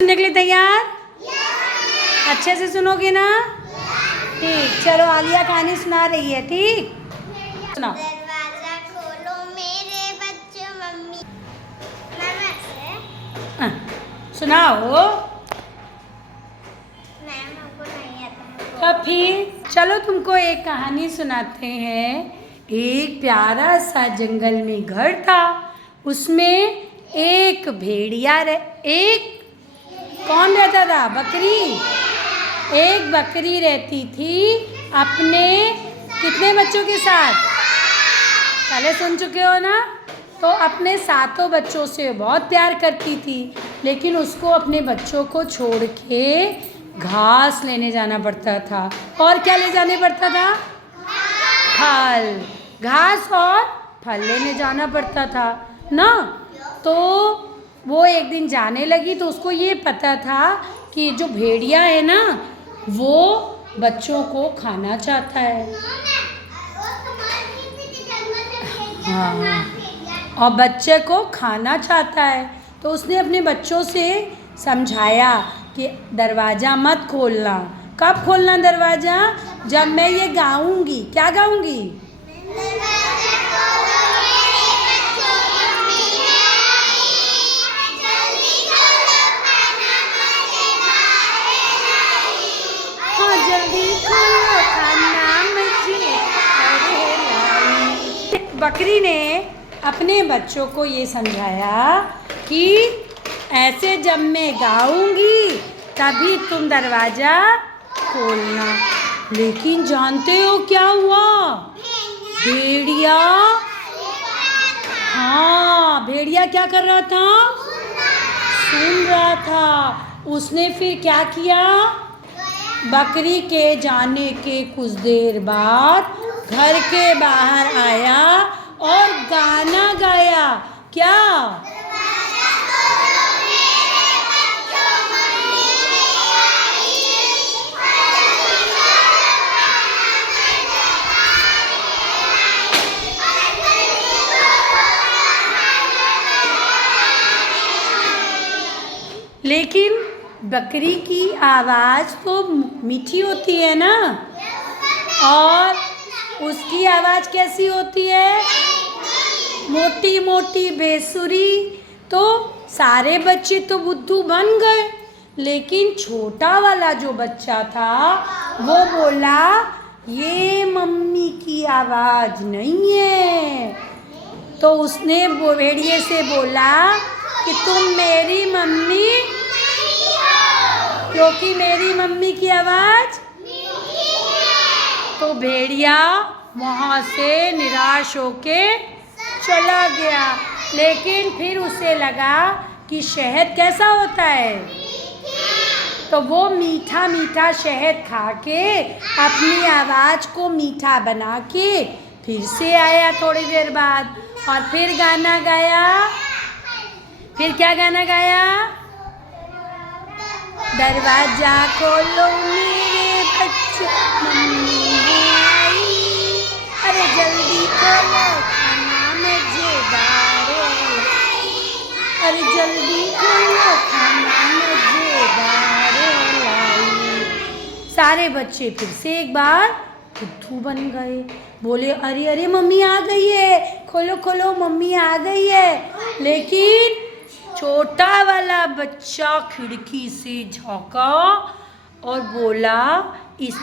सुनने के लिए तैयार? अच्छे से सुनोगे ना? ठीक, चलो आलिया कहानी सुना रही है। ठीक, सुनाओ। दरवाजा खोलो मेरे बच्चों, मम्मी सुनाओ। मैम हमको नहीं आता। तो फिर चलो तुमको एक कहानी सुनाते हैं। एक प्यारा सा जंगल में घर था। उसमें एक भेड़िया एक कौन रहता था? बकरी। एक बकरी रहती थी अपने कितने बच्चों के साथ? पहले सुन चुके हो ना? तो अपने सातों बच्चों से बहुत प्यार करती थी, लेकिन उसको अपने बच्चों को छोड़ के घास लेने जाना पड़ता था। और क्या ले जाने पड़ता था? फल। घास और फल लेने जाना पड़ता था ना। तो वो एक दिन जाने लगी तो उसको ये पता था कि जो भेड़िया है ना, वो बच्चों को खाना चाहता है। हाँ, और बच्चे को खाना चाहता है। तो उसने अपने बच्चों से समझाया कि दरवाज़ा मत खोलना। कब खोलना दरवाज़ा? जब मैं ये गाऊंगी। क्या गाऊंगी? हाँ, जल्दी खोलो खाना मुझे लाई। बकरी ने अपने बच्चों को ये समझाया कि ऐसे जब मैं गाऊंगी तभी तुम दरवाज़ा खोलना। लेकिन जानते हो क्या हुआ? भेड़िया, हाँ, भेड़िया क्या कर रहा था? सुन रहा था। उसने फिर क्या किया? बकरी के जाने के कुछ देर बाद घर के बाहर आया और गाना गाया। क्या? लेकिन बकरी की आवाज़ तो मीठी होती है ना, और उसकी आवाज़ कैसी होती है? मोटी मोटी बेसुरी। तो सारे बच्चे तो बुद्धू बन गए, लेकिन छोटा वाला जो बच्चा था वो बोला ये मम्मी की आवाज़ नहीं है। तो उसने भेड़िए से बोला कि तुम मेरी मम्मी, क्योंकि मेरी मम्मी की आवाज़। तो भेड़िया वहाँ से निराश होके चला गया। लेकिन फिर उसे लगा कि शहद कैसा होता है, तो वो मीठा मीठा शहद खा के अपनी आवाज़ को मीठा बना के फिर से आया थोड़ी देर बाद, और फिर गाना गाया। फिर क्या गाना गाया? दरवाजा खोलो मेरे बच्चे, मम्मी आई। अरे जल्दी खोलो खाना मजेदार लाई। अरे जल्दी खोलो खाना मजेदार लाई। सारे बच्चे फिर से एक बार बुद्धू बन गए। बोले अरे अरे मम्मी आ गई है, खोलो खोलो मम्मी आ गई है। लेकिन छोटा वाला बच्चा खिड़की से झांका और बोला, इस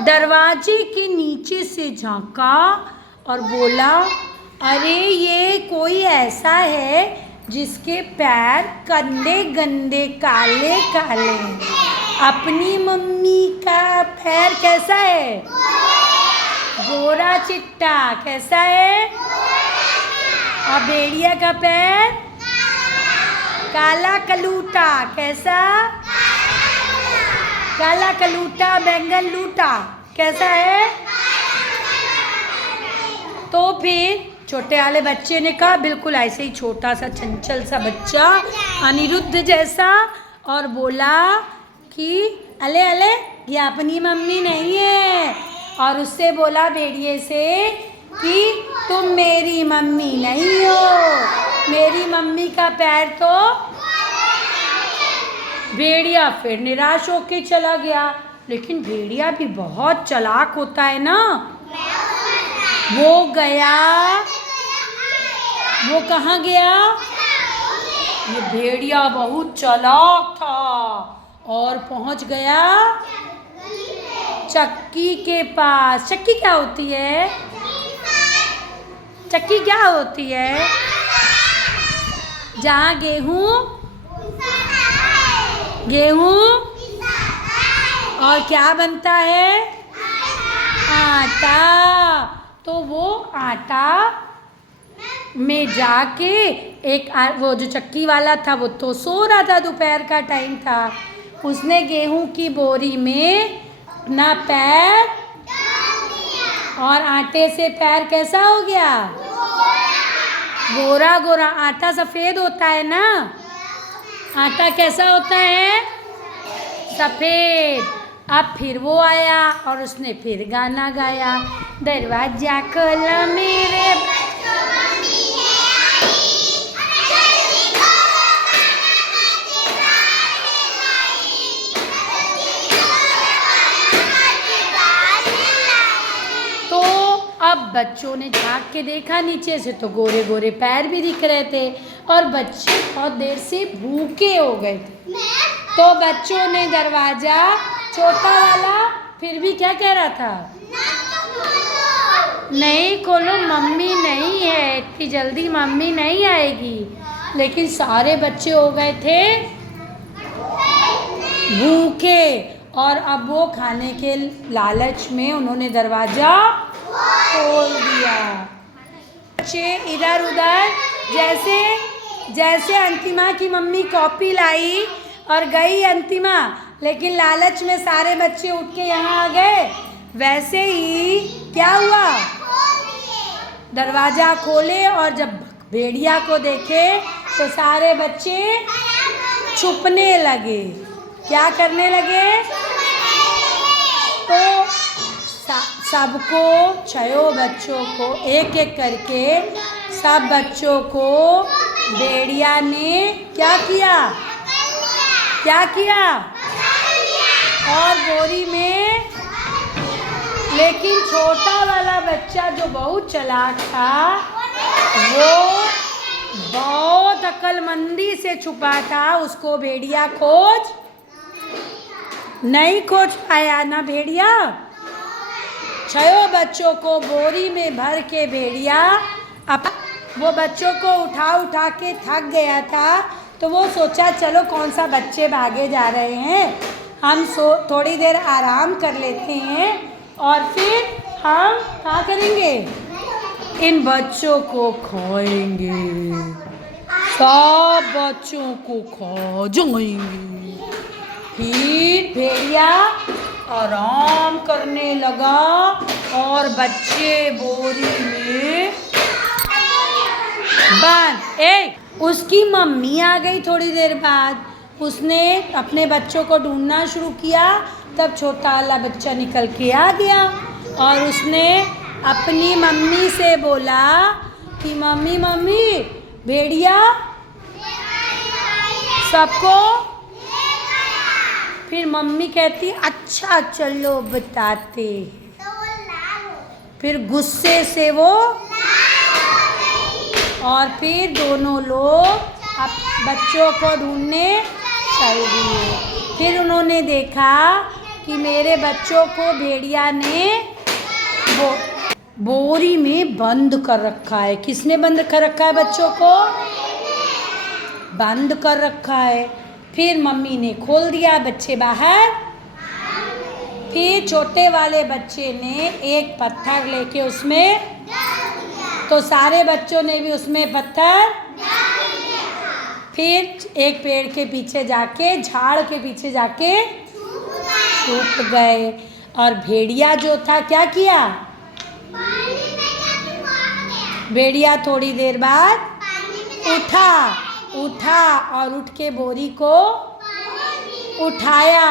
दरवाजे के नीचे से झांका और बोला, अरे ये कोई ऐसा है जिसके पैर गंदे गंदे काले काले। अपनी मम्मी का पैर कैसा है? गोरा चिट्टा। कैसा है? और भेड़िया का पैर काला कलूटा। कैसा? काला कलूटा बैंगन लूटा। कैसा है? तो फिर छोटे वाले बच्चे ने कहा बिल्कुल ऐसे ही छोटा सा चंचल सा बच्चा अनिरुद्ध जैसा, और बोला कि अले अले ये अपनी मम्मी नहीं है। और उससे बोला भेड़िए से कि तुम मेरी मम्मी नहीं हो, मेरी मम्मी का पैर तो भेड़िया फिर निराश होके चला गया। लेकिन भेड़िया भी बहुत चालाक होता है ना। वो गया, वो कहाँ गया? ये भेड़िया बहुत चालाक था और पहुंच गया चक्की के पास। चक्की क्या होती है? चक्की क्या होती है? जहाँ गेहूँ और क्या बनता है? आटा। तो वो आटा में जाके वो जो चक्की वाला था वो तो सो रहा था, दोपहर का टाइम था। उसने गेहूं की बोरी में अपना पैर, और आटे से पैर कैसा हो गया? गोरा गोरा। आटा सफ़ेद होता है ना, आटा कैसा होता है? सफ़ेद। अब फिर वो आया और उसने फिर गाना गाया, दरवाजा खोलो मेरे अब बच्चों ने झांक के देखा नीचे से तो गोरे गोरे पैर भी दिख रहे थे और बच्चे बहुत देर से भूखे हो गए थे। तो बच्चों ने दरवाज़ा, छोटा वाला फिर भी क्या कह रहा था? नहीं खोलो, मम्मी नहीं है, इतनी जल्दी मम्मी नहीं आएगी। लेकिन सारे बच्चे हो गए थे भूखे और अब वो खाने के लालच में उन्होंने दरवाज़ा खोल दिया। बच्चे इधर उधर, जैसे जैसे अंतिमा की मम्मी कॉपी लाई और गई अंतिमा, लेकिन लालच में सारे बच्चे उठ के यहाँ आ गए, वैसे ही क्या हुआ? दरवाज़ा खोले और जब भेड़िया को देखे तो सारे बच्चे छुपने लगे। क्या करने लगे? तो सबको, 6 बच्चों को एक एक करके सब बच्चों को भेड़िया ने क्या किया? क्या किया? और बोरी में, लेकिन छोटा वाला बच्चा जो बहुत चालाक था वो बहुत अक्लमंदी से छुपा था, उसको भेड़िया नहीं खोज पाया ना। भेड़िया 6 बच्चों को बोरी में भर के भेड़िया वो बच्चों को उठा के थक गया था, तो वो सोचा चलो कौन सा बच्चे भागे जा रहे हैं, हम थोड़ी देर आराम कर लेते हैं और फिर हम क्या करेंगे? इन बच्चों को खाएंगे, सब बच्चों को खा जाएंगे। फिर भेड़िया आराम करने लगा और बच्चे बोरी में बंद। उसकी मम्मी आ गई थोड़ी देर बाद, उसने अपने बच्चों को ढूंढना शुरू किया। तब छोटा वाला बच्चा निकल के आ गया और उसने अपनी मम्मी से बोला कि मम्मी मम्मी भेड़िया सबको। फिर मम्मी कहती अच्छा चलो बताते। फिर गुस्से से वो और फिर दोनों लोग बच्चों को ढूंढने चल दिए। फिर उन्होंने देखा कि मेरे बच्चों को भेड़िया ने बोरी में बंद कर रखा है। किसने बंद कर रखा है? बच्चों को बंद कर रखा है। फिर मम्मी ने खोल दिया, बच्चे बाहर। फिर छोटे वाले बच्चे ने एक पत्थर लेके उसमें, तो सारे बच्चों ने भी उसमें पत्थर। फिर एक पेड़ के पीछे जाके, झाड़ के पीछे जाके छुप गए। और भेड़िया जो था क्या किया? भेड़िया थोड़ी देर बाद उठा और उठ के बोरी को उठाया।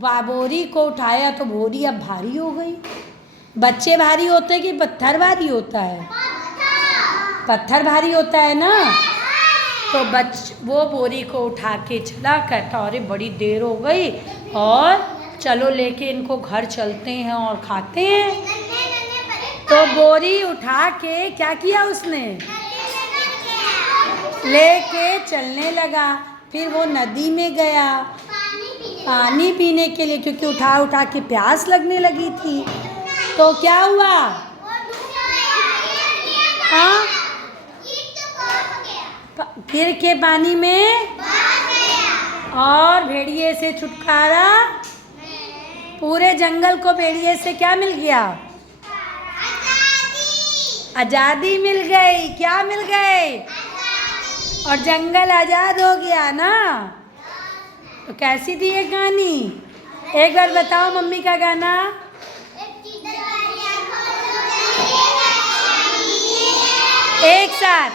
बोरी को उठाया तो बोरी अब भारी हो गई। बच्चे भारी होते कि पत्थर भारी होता है? पत्थर भारी होता है ना। वो बोरी को उठा के चला, कहता अरे बड़ी देर हो गई और चलो लेके इनको घर चलते हैं और खाते हैं। तो बोरी उठा के क्या किया उसने, लेके चलने लगा। फिर वो नदी में गया पानी पीने के लिए, क्योंकि उठा उठा के प्यास लगने लगी थी। तो क्या हुआ, हाँ, गिर के पानी में, और भेड़िए से छुटकारा, पूरे जंगल को भेड़िए से क्या मिल गया, आजादी मिल गई। क्या मिल गई, और जंगल आजाद हो गया ना। तो कैसी थी ये कहानी, एक बार बताओ मम्मी का गाना। एक साथ